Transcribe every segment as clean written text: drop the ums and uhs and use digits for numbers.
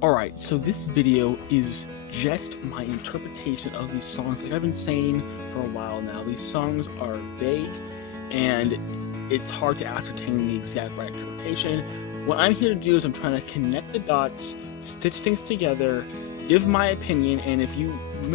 Alright, so this video is just my interpretation of these songs. Like I've been saying for a while now, these songs are vague and it's hard to ascertain the exact right interpretation. What I'm here to do is I'm trying to connect the dots, stitch things together, give my opinion, and if you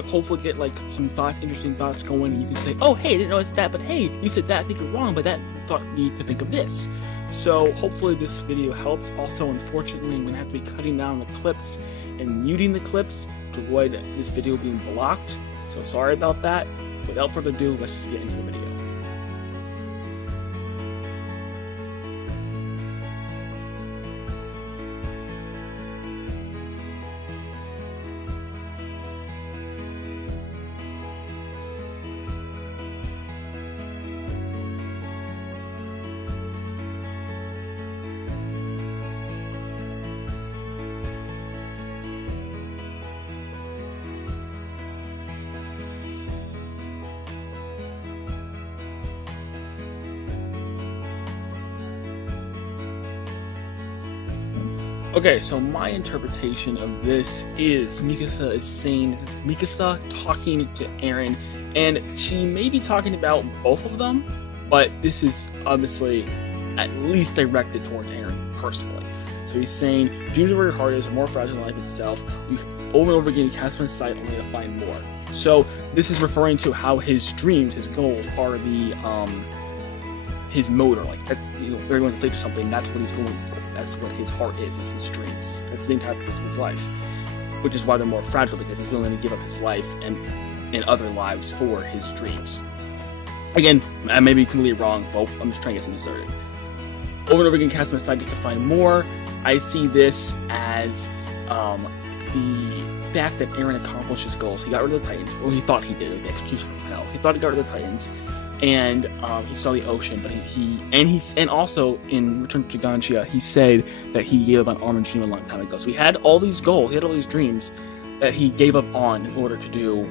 hopefully get like some thoughts, interesting thoughts going, and you can say, oh hey, I didn't notice that, but hey, you said that, I think you're wrong, but that thought me to think of this. So hopefully this video helps. Also, unfortunately, I'm going to have to be cutting down the clips and muting the clips to avoid this video being blocked. So sorry about that. Without further ado, let's just get into the video. Okay, so my interpretation of this is Mikasa is saying, this is Mikasa talking to Eren, and she may be talking about both of them, but this is obviously at least directed towards Eren personally. So he's saying, dreams are very hard, are more fragile than life itself. You over and over again cast them aside only to find more. So this is referring to how his dreams, his goals, are the his motor. Like that, you know, everyone's afraid of something. That's what he's going for. That's what his heart is. It's his dreams. That's the entire purpose of his life, which is why they're more fragile, because he's willing to give up his life and other lives for his dreams. Again, I may be completely wrong, but I'm just trying to get something started. Over and over again, cast them aside just to find more. I see this as the fact that Eren accomplished his goals. He got rid of the Titans, or he thought he did, like the execution from hell. He thought he got rid of the Titans, and he saw the ocean, but he also in Return to Gigantia, he said that he gave up on Armin dream a long time ago. So he had all these goals, he had all these dreams that he gave up on in order to do,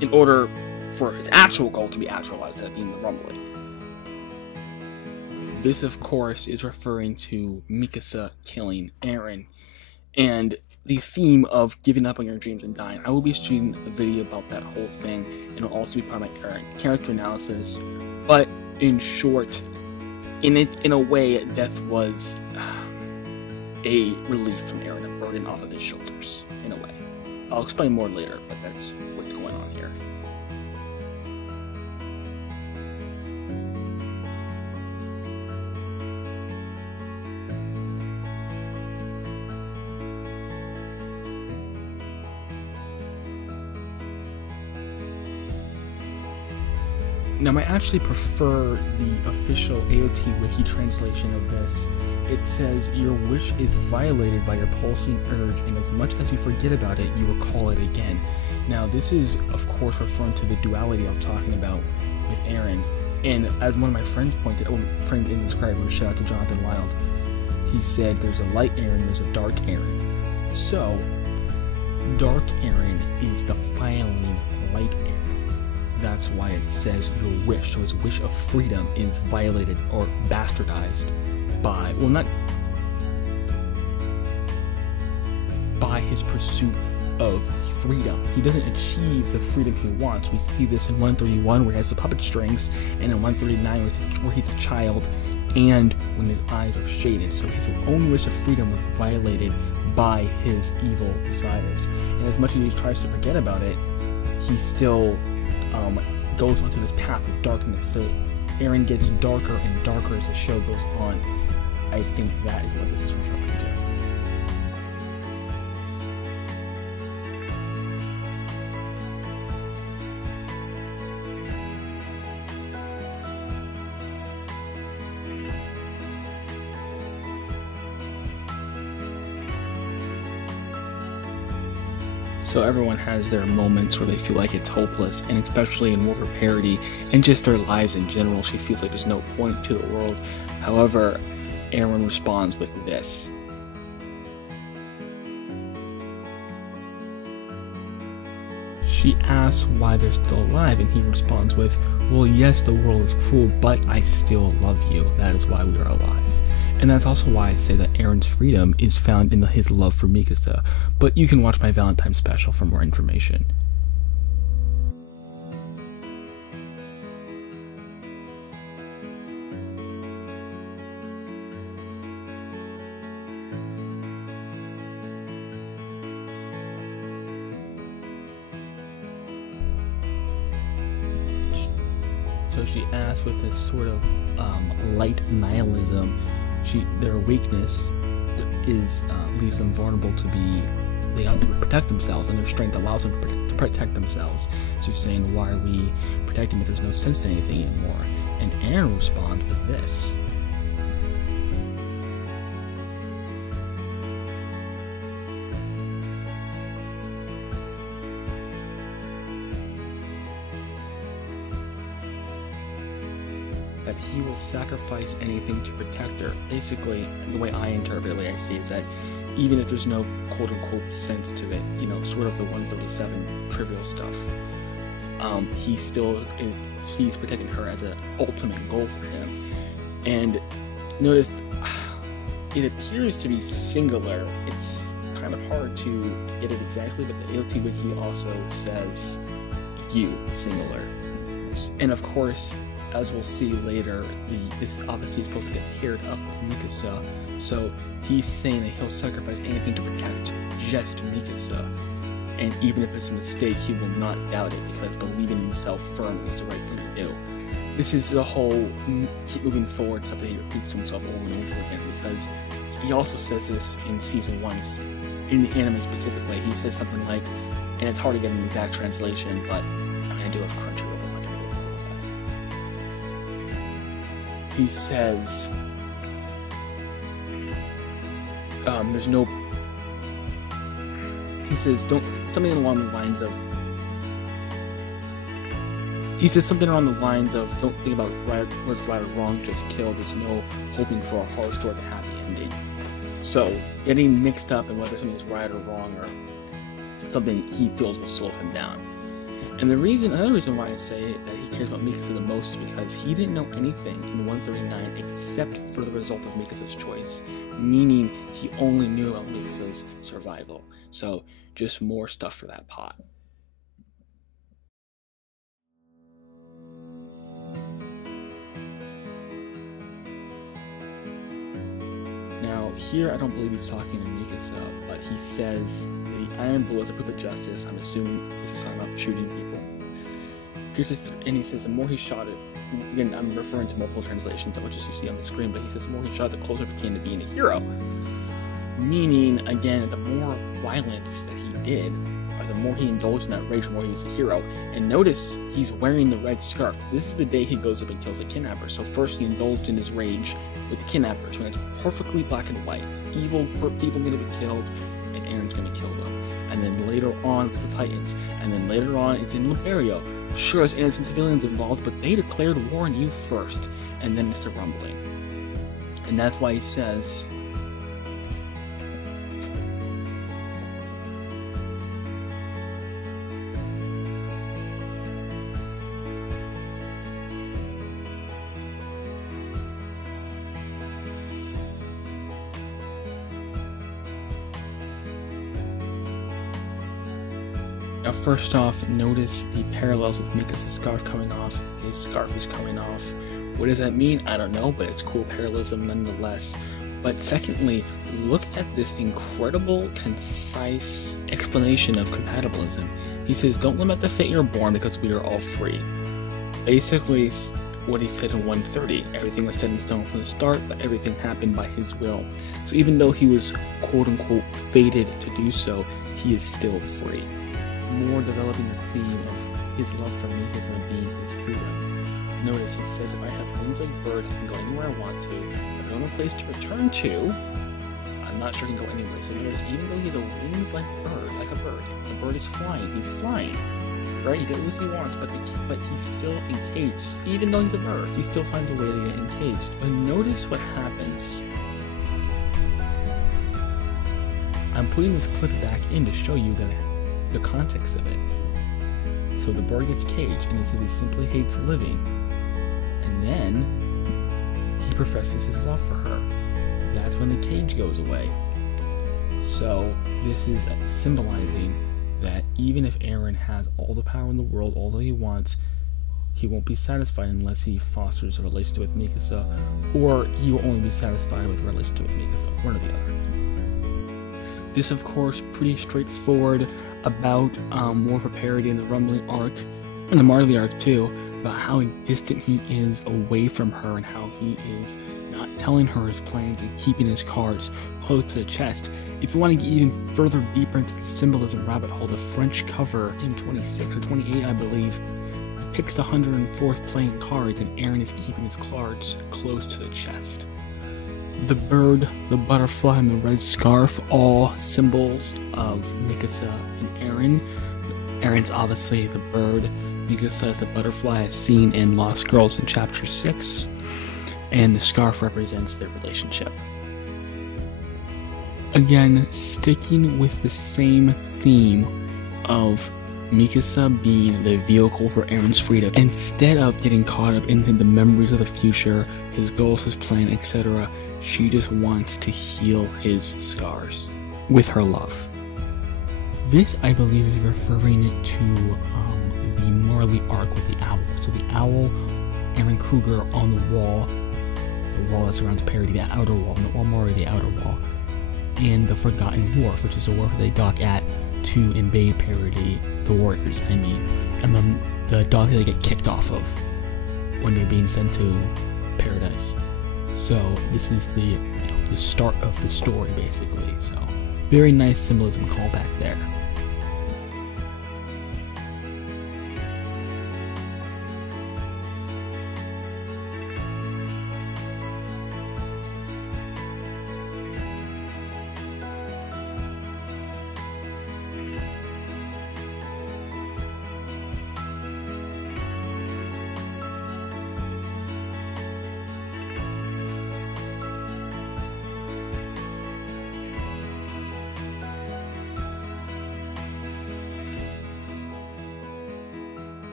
in order for his actual goal to be actualized, that being the rumbling. This, of course, is referring to Mikasa killing Eren, and the theme of giving up on your dreams and dying. I will be shooting a video about that whole thing, and it will also be part of my character analysis. But in short, in a way, death was a relief from Eren, a burden off of his shoulders, in a way. I'll explain more later, but that's what's going on here. Now, I actually prefer the official AOT Wiki translation of this. It says, your wish is violated by your pulsing urge, and as much as you forget about it, you recall it again. Now, this is, of course, referring to the duality I was talking about with Eren. And as one of my friends pointed out, friend in the subscriber, shout out to Jonathan Wild, he said there's a light Eren, there's a dark Eren. So, dark Eren is defiling light Eren. That's why it says your wish. So his wish of freedom is violated or bastardized by, well, not by his pursuit of freedom. He doesn't achieve the freedom he wants. We see this in 131 where he has the puppet strings, and in 139 where he's a child, and when his eyes are shaded. So his own wish of freedom was violated by his evil desires. And as much as he tries to forget about it, he still goes onto this path of darkness. So Eren gets darker and darker as the show goes on. I think that is what this is referring to. So everyone has their moments where they feel like it's hopeless, and especially in War for Parity and just their lives in general, she feels like there's no point to the world. However, Eren responds with this. She asks why they're still alive, and he responds with, well, yes, the world is cruel, but I still love you. That is why we are alive. And that's also why I say that Aaron's freedom is found in his love for Mikasa, but you can watch my Valentine special for more information. So she asks with this sort of light nihilism, their weakness is leaves them vulnerable to be, they have to protect themselves, and their strength allows them to protect themselves. She's saying, why are we protecting if there's no sense to anything anymore? And Aaron responds with this. That he will sacrifice anything to protect her. Basically, the way I interpret it, the way I see it, is that even if there's no quote-unquote sense to it, you know, sort of the 137 trivial stuff, he still sees protecting her as an ultimate goal for him. And notice, it appears to be singular. It's kind of hard to get it exactly, but the AOT Wiki also says you, singular. And of course, as we'll see later, this obviously is supposed to get paired up with Mikasa, so he's saying that he'll sacrifice anything to protect just Mikasa, and even if it's a mistake, he will not doubt it, because believing in himself firmly is the right thing to do. This is the whole keep moving forward stuff that he repeats to himself over and over again, because he also says this in Season 1, in the anime specifically. He says something like, and it's hard to get an exact translation, but I'm going to do it for Crunchyroll. He says, there's no, he says, something along the lines of, don't think about what's right or wrong, just kill. There's no hoping for a horror story with a happy ending. So, getting mixed up in whether something's right or wrong, or something he feels will slow him down. And another reason why I say that he cares about Mikasa the most is because he didn't know anything in 139 except for the result of Mikasa's choice, meaning he only knew about Mikasa's survival. So, just more stuff for that pot. Now, here I don't believe he's talking to Mikasa, but he says the Iron Bull is a proof of justice. I'm assuming this is talking about shooting people. And he says the more he shot it, again, I'm referring to multiple translations of what you see on the screen, but he says the more he shot, the closer it became to being a hero. Meaning, again, the more violence that he did, or the more he indulged in that rage, the more he was a hero. And notice, he's wearing the red scarf. This is the day he goes up and kills a kidnapper. So first he indulged in his rage with the kidnappers, when it's perfectly black and white. Evil people going to be killed, and Aaron's going to kill them. And then later on, it's the Titans. And then later on, it's in Liberio. Sure, there's innocent civilians involved, but they declared war on you first. And then it's the rumbling. And that's why he says, now, first off, notice the parallels with Mikasa's scarf coming off. His scarf is coming off. What does that mean? I don't know, but it's cool parallelism nonetheless. But secondly, look at this incredible, concise explanation of compatibilism. He says, don't limit the fate you're born because we are all free. Basically, what he said in 130, everything was set in stone from the start, but everything happened by his will. So even though he was quote-unquote fated to do so, he is still free. More developing the theme of his love for Mikasa being his freedom. Notice he says, if I have wings like birds, I can go anywhere I want to. If I don't have a place to return to, I'm not sure I can go anywhere. So notice, even though he has a wings like a bird, the bird is flying, he's flying. Right? He gets what he wants, but he's still encaged. Even though he's a bird, he still finds a way to get encaged. But notice what happens. I'm putting this clip back in to show you the context of it. So the bird gets caged, and he says he simply hates living. And then he professes his love for her. that's when the cage goes away. So this is symbolizing that even if Eren has all the power in the world, all that he wants, he won't be satisfied unless he fosters a relationship with Mikasa, or he will only be satisfied with a relationship with Mikasa, one or the other. This, of course, pretty straightforward, about more of a parody in the Rumbling arc, and the Marley arc too, about how distant he is away from her and how he is not telling her his plans and keeping his cards close to the chest. If you want to get even further deeper into the symbolism rabbit hole, the French cover, in 26 or 28 I believe, depicts the 104th playing cards, and Eren is keeping his cards close to the chest. The bird, the butterfly, and the red scarf, all symbols of Mikasa and Eren. Eren's obviously the bird, Mikasa is the butterfly as seen in Lost Girls in chapter 6, and the scarf represents their relationship. Again, sticking with the same theme of Mikasa being the vehicle for Eren's freedom. Instead of getting caught up in the memories of the future, his goals, his plan, etc., she just wants to heal his scars with her love. This, I believe, is referring to the Marley arc with the owl. So the owl, Eren Kruger on the wall that surrounds Parody, the outer wall, or Mori, the outer wall, and the Forgotten Wharf, which is a wharf they dock at to invade Parody, the warriors, I mean, and the dock that they get kicked off of when they're being sent to Paradise. So this is the start of the story, basically. So very nice symbolism callback there.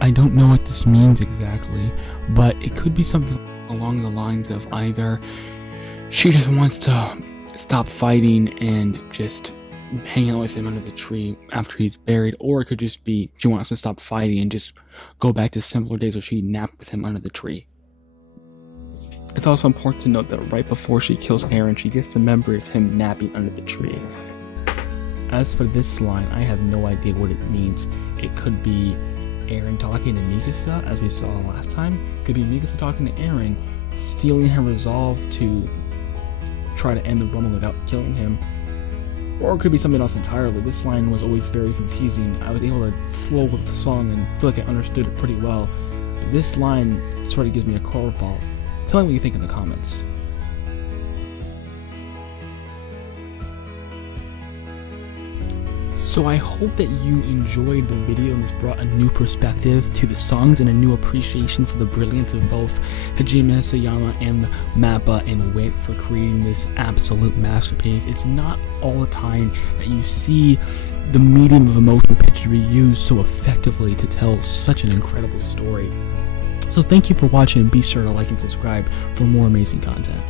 I don't know what this means exactly, but it could be something along the lines of either she just wants to stop fighting and just hang out with him under the tree after he's buried, or it could just be she wants to stop fighting and just go back to simpler days where she napped with him under the tree. It's also important to note that right before she kills Eren, she gets the memory of him napping under the tree. As for this line, I have no idea what it means. It could be Eren talking to Mikasa, as we saw last time. It could be Mikasa talking to Eren, stealing her resolve to try to end the Rumble without killing him. Or it could be something else entirely. This line was always very confusing. I was able to flow with the song and feel like I understood it pretty well. But this line sort of gives me a curveball. Tell me what you think in the comments. So I hope that you enjoyed the video and this brought a new perspective to the songs and a new appreciation for the brilliance of both Hajime Isayama and Mappa and Wit for creating this absolute masterpiece. It's not all the time that you see the medium of a motion picture be used so effectively to tell such an incredible story. So thank you for watching, and be sure to like and subscribe for more amazing content.